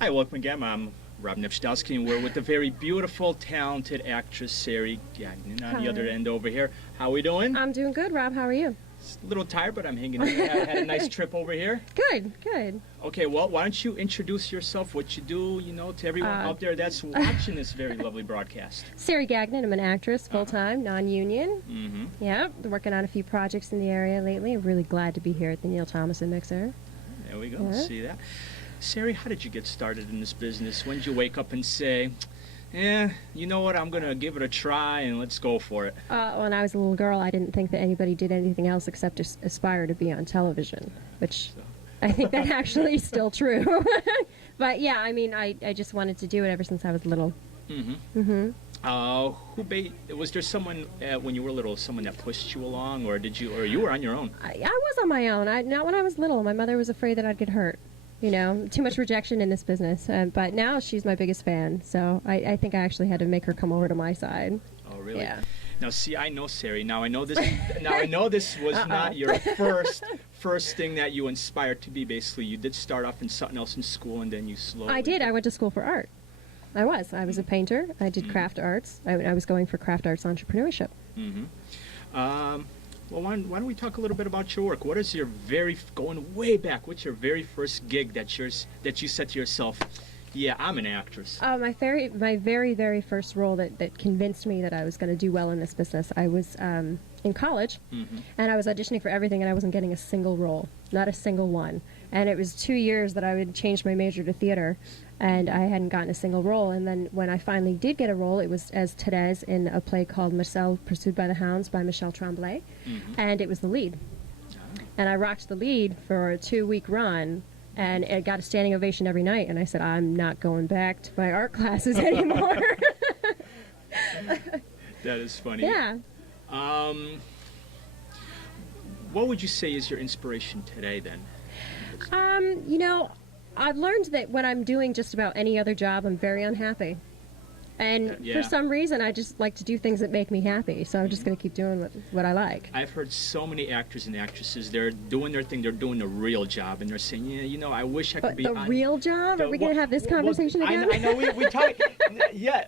Hi, welcome again. I'm Rob Nipshdowski, and we're with the very beautiful, talented actress Sari Gagnon on the other Hi. end over here. How we doing? I'm doing good, Rob. How are you? A little tired, but I'm hanging in there. I had a nice trip over here. Good, good. Okay, well, why don't you introduce yourself, what you do, to everyone out there that's watching this very lovely broadcast. Sari Gagnon. I'm an actress, full-time, non-union. Mm-hmm. Yeah, working on a few projects in the area lately. I'm really glad to be here at the Neil Thomason Mixer. There we go. Yeah. See that? Sari, how did you get started in this business? When did you wake up and say, you know what, I'm going to give it a try and let's go for it? When I was a little girl, I didn't think that anybody did anything else except aspire to be on television, which I think that actually is still true. But yeah, I mean, I just wanted to do it ever since I was little. Mm-hmm. Mm-hmm. Was there someone when you were little, someone that pushed you along, or you were on your own? I was on my own. Not when I was little. My mother was afraid that I'd get hurt. You know, too much rejection in this business. But now she's my biggest fan, so I think I actually had to make her come over to my side. Oh, really? Yeah. Now, see, I know Sari. Now I know this. Now I know this was not your first thing that you inspired to be. Basically, you did start off in something else in school, and then you slowly. I did. I went to school for art. I was a painter. I did craft arts. I was going for craft arts entrepreneurship. Mm-hmm. Well, why don't we talk a little bit about your work? What is your going way back? What's your very first gig that you said to yourself, "Yeah, I'm an actress"? My very first role that convinced me that I was going to do well in this business. I was in college, and I was auditioning for everything, and I wasn't getting a single role, not a single one. And it was 2 years that I would change my major to theater, and I hadn't gotten a single role. And then when I finally did get a role, it was as Thérèse in a play called Marcel Pursued by the Hounds by Michel Tremblay, and it was the lead. And I rocked the lead for a 2-week run, and it got a standing ovation every night. And I said, I'm not going back to my art classes anymore. That is funny. Yeah. What would you say is your inspiration today, then? You know, I've learned that when I'm doing just about any other job, I'm very unhappy. And for some reason, I just like to do things that make me happy. So I'm just going to keep doing what I like. I've heard so many actors and actresses, they're doing their thing, they're doing the real job, and they're saying, I wish I could be on... The real job? Are we going to have this conversation again? I know, we talk... Yeah,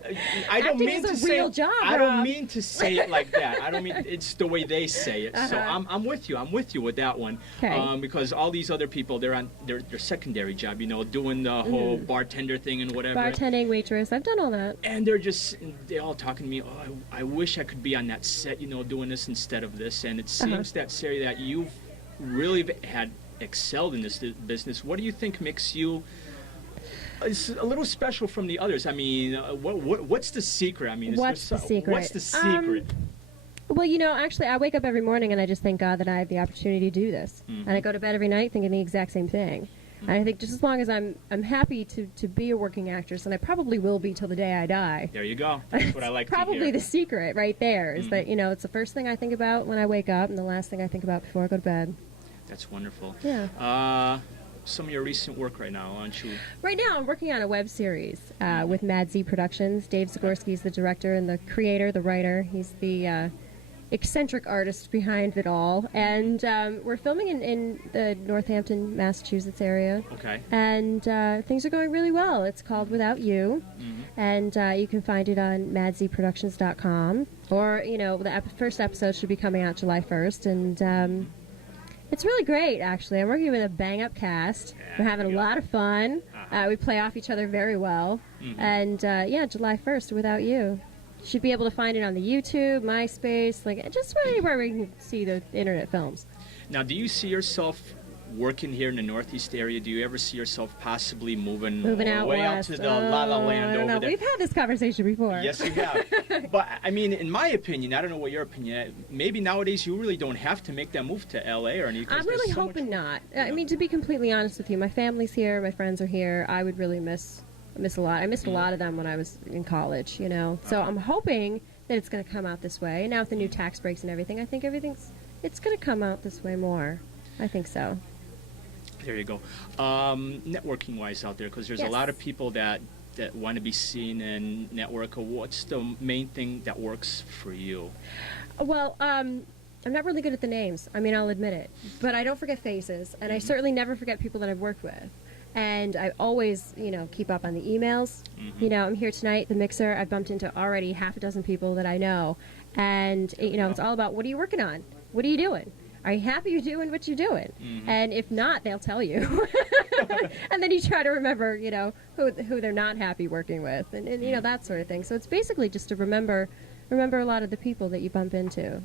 I don't mean to say... Real job, I don't mean to say it like that. I don't mean... It's the way they say it. So I'm with you. I'm with you with that one. Okay. Because all these other people, they're on their secondary job, doing the whole bartender thing and whatever. Bartending, waitress. I've done all that. And they're all talking to me, I wish I could be on that set, doing this instead of this. And it seems that, Sari, that you've really had excelled in this business. What do you think makes you a little special from the others? I mean, what's the secret? I mean, what's the secret? What's the secret? Well, actually, I wake up every morning and I just thank God that I have the opportunity to do this. And I go to bed every night thinking the exact same thing. And I think just as long as I'm happy to be a working actress, and I probably will be till the day I die. There you go. That's what I like to hear. Probably the secret right there is that, it's the first thing I think about when I wake up and the last thing I think about before I go to bed. That's wonderful. Yeah. Some of your recent work right now, aren't you? Right now, I'm working on a web series with Mad Z Productions. Dave Zagorski is the director and the creator, the writer. He's the eccentric artist behind it all, and we're filming in the Northampton, Massachusetts area. Okay. And things are going really well. It's called Without You, and you can find it on madzproductions.com, or the first episode should be coming out July 1st, and it's really great, actually. I'm working with a bang-up cast. We're having a lot of fun. We play off each other very well, and July 1st, Without You. Should be able to find it on the YouTube, MySpace, just anywhere where you can see the internet films. Now, do you see yourself working here in the Northeast area? Do you ever see yourself possibly moving out way west? Out to the La La Land over there? We've had this conversation before. Yes, we have. But, I mean, in my opinion, I don't know what your opinion is, maybe nowadays you really don't have to make that move to L.A. or anything. I'm really hoping not. I mean, to be completely honest with you, my family's here, my friends are here. I would really miss a lot. I missed a lot of them when I was in college, So I'm hoping that it's going to come out this way. And now with the new tax breaks and everything, I think it's going to come out this way more. I think so. There you go. Networking-wise out there, because there's a lot of people that want to be seen in network. What's the main thing that works for you? Well, I'm not really good at the names. I mean, I'll admit it. But I don't forget faces, and I certainly never forget people that I've worked with. And I always, keep up on the emails. I'm here tonight, the mixer, I bumped into already half a dozen people that I know. And, it's all about, what are you working on? What are you doing? Are you happy you're doing what you're doing? And if not, they'll tell you. And then you try to remember, who they're not happy working with, and that sort of thing. So it's basically just to remember a lot of the people that you bump into.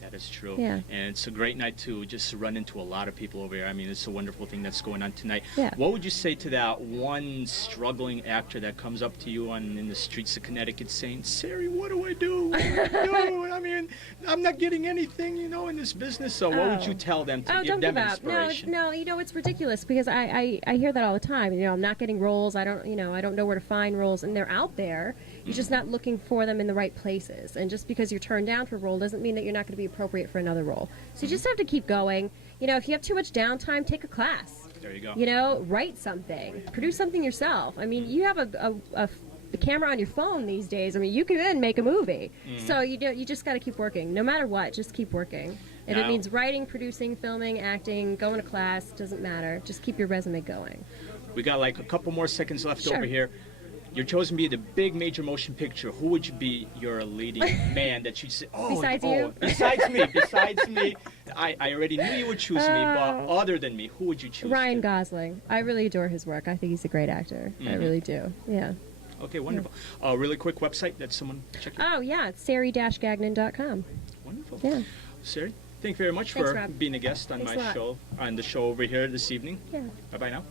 That is true. Yeah. And it's a great night to just run into a lot of people over here. I mean, it's a wonderful thing that's going on tonight. Yeah. What would you say to that one struggling actor that comes up to you in the streets of Connecticut saying, Sari, what do I do? What do I do? I mean, I'm not getting anything, in this business. So what would you tell them to give don't them give up. inspiration? No, it's ridiculous because I hear that all the time. I'm not getting roles. I don't know where to find roles, and they're out there. You're just not looking for them in the right places. And just because you're turned down for a role doesn't mean that you're not going to be appropriate for another role. So you just have to keep going. If you have too much downtime, take a class. There you go. Write something. Produce something yourself. I mean, you have a camera on your phone these days. I mean, you can then make a movie. So you just got to keep working. No matter what, just keep working. If it means writing, producing, filming, acting, going to class, doesn't matter. Just keep your resume going. We got like a couple more seconds left Sure. over here. You're chosen to be the big major motion picture. Who would you be your leading man that you'd say, Besides you? Besides me. I already knew you would choose me, but other than me, who would you choose? Ryan Gosling. I really adore his work. I think he's a great actor. I really do. Yeah. Okay, wonderful. Really quick website that someone check out. Oh, yeah. It's Sari-Gagnon.com. Wonderful. Yeah. Sari, thank you very much Thanks, for Rob. being a guest on Thanks a my lot. show, on the show over here this evening. Yeah. Bye-bye now.